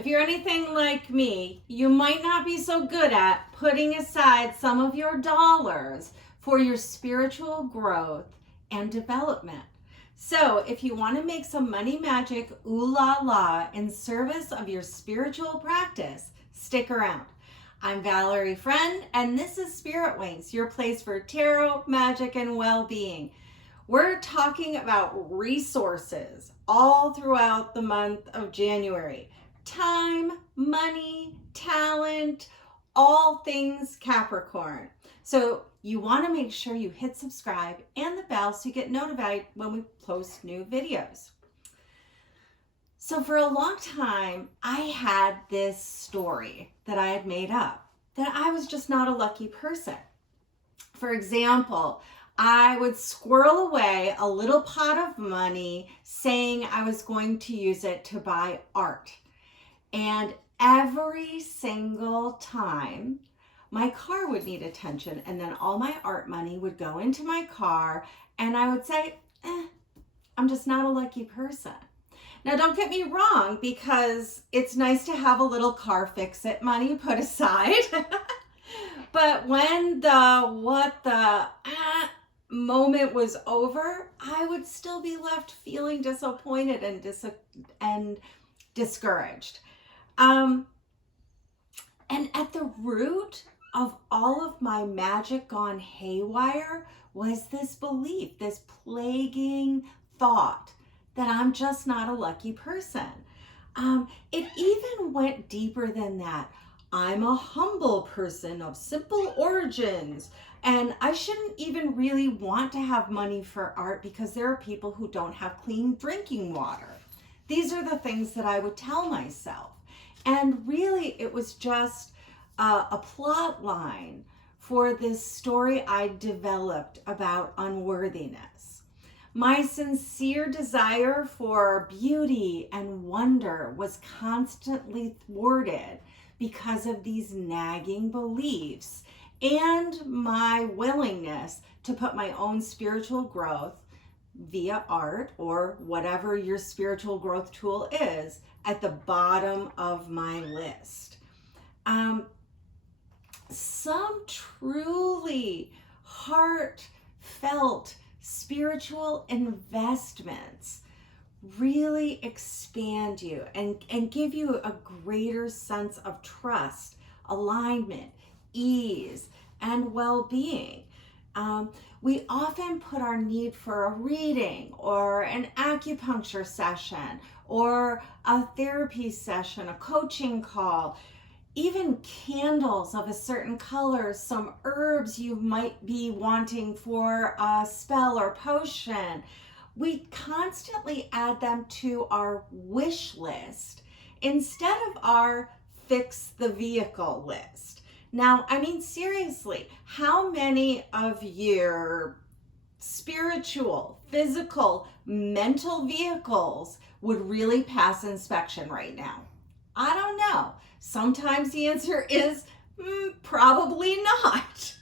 if you're anything like me, you might not be so good at putting aside some of your dollars for your spiritual growth and development. So if you want to make some money magic ooh la la in service of your spiritual practice, stick around. I'm Valerie Friend, and this is Spirit Wings, your place for tarot, magic, and well-being. We're talking about resources all throughout the month of January. Time, money, talent, all things Capricorn. So you want to make sure you hit subscribe and the bell so you get notified when we post new videos. So for a long time, I had this story that I had made up, that I was just not a lucky person. For example, I would squirrel away a little pot of money saying I was going to use it to buy art. And every single time, my car would need attention, and then all my art money would go into my car, and I would say, I'm just not a lucky person. Now, don't get me wrong, because it's nice to have a little car fix-it money put aside. But when the moment was over, I would still be left feeling disappointed and discouraged. And at the root of all of my magic gone haywire was this belief, this plaguing thought that I'm just not a lucky person. It even went deeper than that. I'm a humble person of simple origins, and I shouldn't even really want to have money for art because there are people who don't have clean drinking water. These are the things that I would tell myself. And really, it was just a plot line for this story I developed about unworthiness. My sincere desire for beauty and wonder was constantly thwarted because of these nagging beliefs and my willingness to put my own spiritual growth via art or whatever your spiritual growth tool is at the bottom of my list. Some truly heartfelt spiritual investments really expand you and give you a greater sense of trust, alignment, ease, and well-being. We often put our need for a reading or an acupuncture session or a therapy session, a coaching call, even candles of a certain color, some herbs you might be wanting for a spell or potion. We constantly add them to our wish list instead of our fix the vehicle list. Now, I mean, seriously, how many of your spiritual, physical, mental vehicles would really pass inspection right now? I don't know. Sometimes the answer is probably not.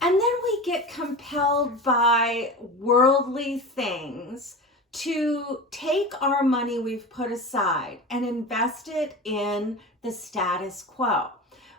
And then we get compelled by worldly things to take our money we've put aside and invest it in the status quo.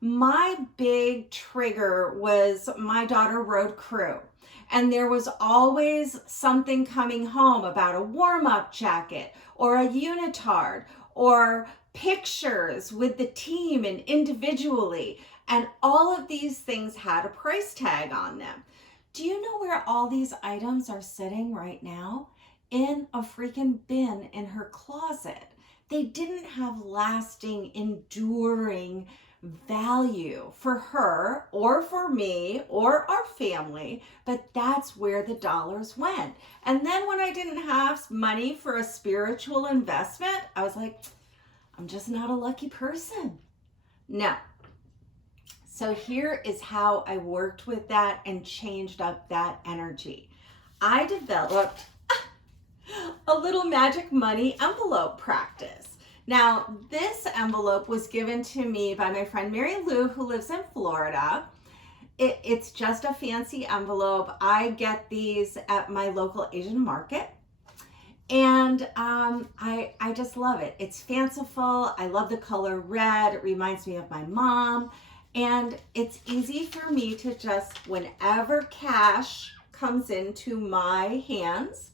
My big trigger was my daughter rode crew, and there was always something coming home about a warm-up jacket or a unitard or pictures with the team and individually, and all of these things had a price tag on them. Do you know where all these items are sitting right now? In a freaking bin in her closet. They didn't have lasting, enduring value for her or for me or our family, but that's where the dollars went. And then when I didn't have money for a spiritual investment, I was like, I'm just not a lucky person. No. So here is how I worked with that and changed up that energy. I developed a little magic money envelope practice. Now, this envelope was given to me by my friend Mary Lou, who lives in Florida. It's just a fancy envelope. I get these at my local Asian market. And I just love it. It's fanciful. I love the color red. It reminds me of my mom. And it's easy for me to just, whenever cash comes into my hands,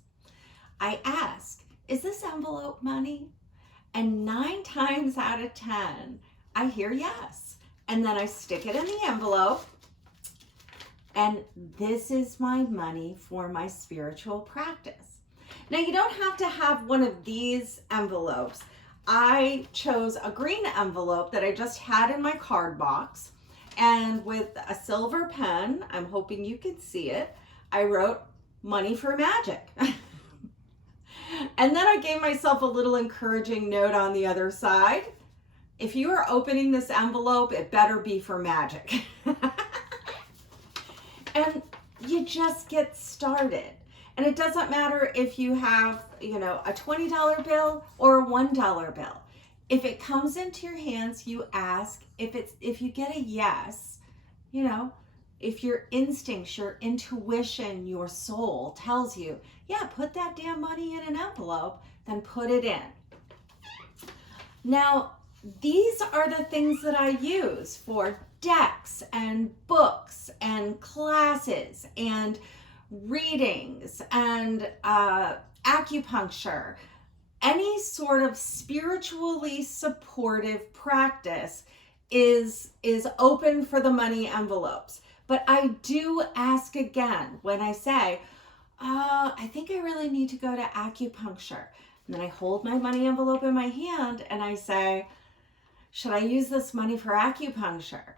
I ask, is this envelope money? And 9 times out of 10, I hear yes. And then I stick it in the envelope. And this is my money for my spiritual practice. Now, you don't have to have one of these envelopes. I chose a green envelope that I just had in my card box. And with a silver pen, I'm hoping you can see it, I wrote Money for Magic. And then I gave myself a little encouraging note on the other side. If you are opening this envelope, it better be for magic. And you just get started. And it doesn't matter if you have, a $20 bill or a $1 bill. If it comes into your hands, you ask. If you get a yes, if your instincts, your intuition, your soul tells you, yeah, put that damn money in an envelope, then put it in. Now, these are the things that I use for decks and books and classes and readings and acupuncture. Any sort of spiritually supportive practice is open for the money envelopes. But I do ask again when I say, I think I really need to go to acupuncture. And then I hold my money envelope in my hand and I say, should I use this money for acupuncture?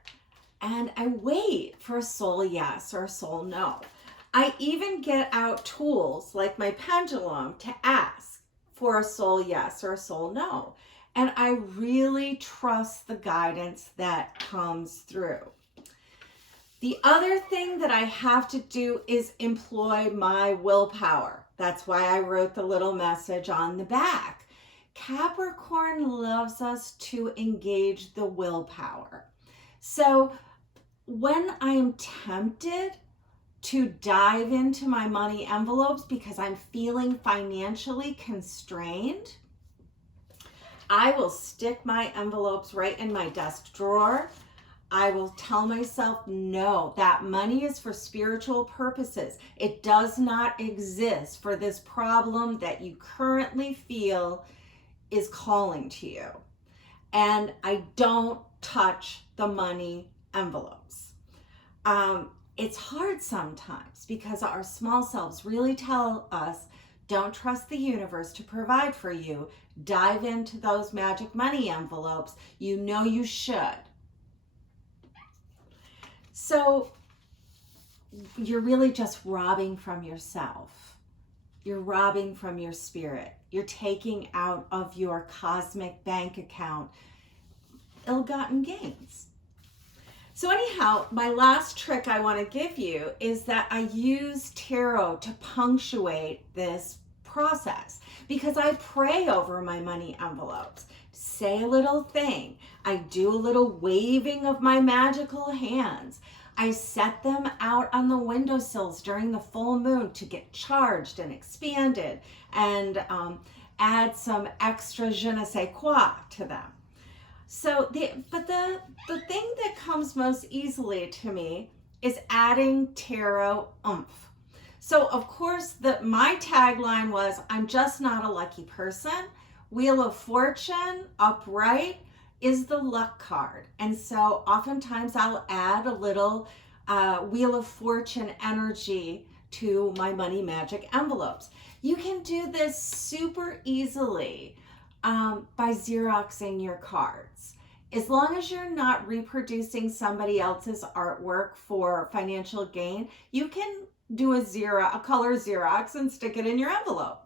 And I wait for a soul yes or a soul no. I even get out tools like my pendulum to ask for a soul yes or a soul no. And I really trust the guidance that comes through. The other thing that I have to do is employ my willpower. That's why I wrote the little message on the back. Capricorn loves us to engage the willpower. So when I am tempted to dive into my money envelopes because I'm feeling financially constrained, I will stick my envelopes right in my desk drawer. I will tell myself, no, that money is for spiritual purposes. It does not exist for this problem that you currently feel is calling to you. And I don't touch the money envelopes. It's hard sometimes because our small selves really tell us, don't trust the universe to provide for you. Dive into those magic money envelopes. You know you should. So you're really just robbing from yourself. You're robbing from your spirit. You're taking out of your cosmic bank account ill-gotten gains. So anyhow, my last trick I want to give you is that I use tarot to punctuate this process because I pray over my money envelopes, say a little thing. I do a little waving of my magical hands. I set them out on the windowsills during the full moon to get charged and expanded and add some extra je ne sais quoi to them. So the thing that comes most easily to me is adding tarot oomph. So of course my tagline was, I'm just not a lucky person. Wheel of Fortune upright is the luck card. And so oftentimes I'll add a little Wheel of Fortune energy to my Money Magic envelopes. You can do this super easily by Xeroxing your cards. As long as you're not reproducing somebody else's artwork for financial gain, you can do a color Xerox and stick it in your envelope.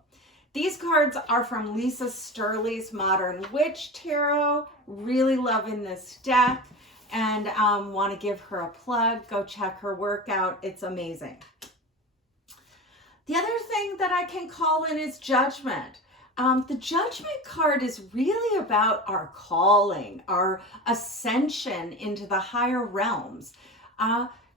These cards are from Lisa Sturley's Modern Witch Tarot. Really loving this deck and want to give her a plug. Go check her work out. It's amazing. The other thing that I can call in is judgment. The judgment card is really about our calling, our ascension into the higher realms.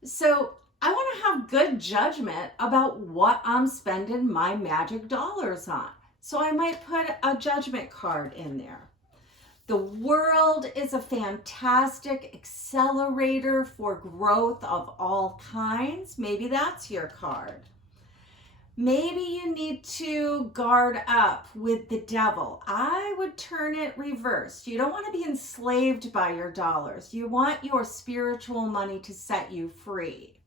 So I want to have good judgment about what I'm spending my magic dollars on. So I might put a judgment card in there. The world is a fantastic accelerator for growth of all kinds. Maybe that's your card. Maybe you need to guard up with the devil. I would turn it reversed. You don't want to be enslaved by your dollars. You want your spiritual money to set you free.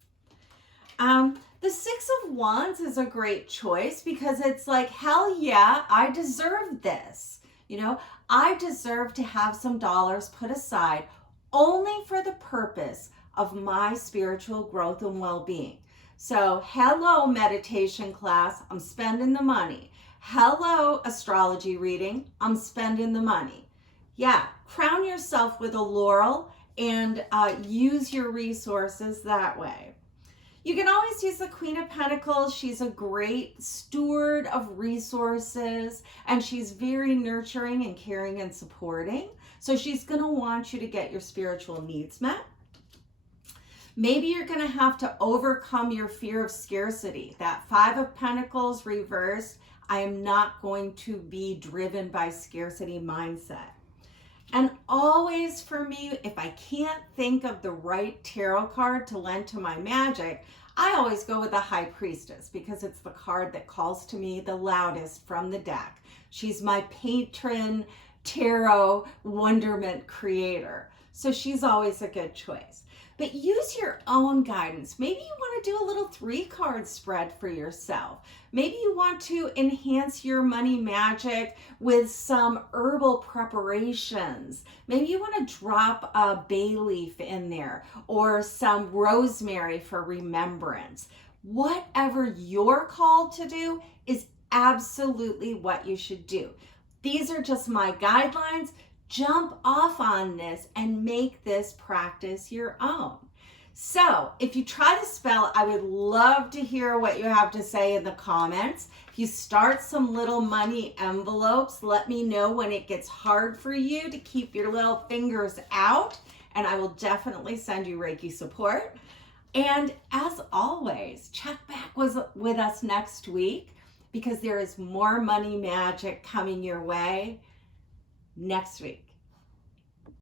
The Six of Wands is a great choice because it's like, hell yeah, I deserve this. You know, I deserve to have some dollars put aside only for the purpose of my spiritual growth and well-being. So, hello, meditation class, I'm spending the money. Hello, astrology reading, I'm spending the money. Yeah, crown yourself with a laurel and use your resources that way. You can always use the Queen of Pentacles. She's a great steward of resources, and she's very nurturing and caring and supporting. So she's going to want you to get your spiritual needs met. Maybe you're going to have to overcome your fear of scarcity. That Five of Pentacles reversed, I am not going to be driven by scarcity mindset. And always for me, if I can't think of the right tarot card to lend to my magic, I always go with the High Priestess because it's the card that calls to me the loudest from the deck. She's my patron tarot wonderment creator. So she's always a good choice. But use your own guidance. Maybe you want to do a little 3-card spread for yourself. Maybe you want to enhance your money magic with some herbal preparations. Maybe you want to drop a bay leaf in there or some rosemary for remembrance. Whatever you're called to do is absolutely what you should do. These are just my guidelines. Jump off on this and make this practice your own. So if you try to spell, I would love to hear what you have to say in the comments. If you start some little money envelopes, let me know when it gets hard for you to keep your little fingers out, and I will definitely send you Reiki support. And as always, check back with us next week because there is more money magic coming your way next week.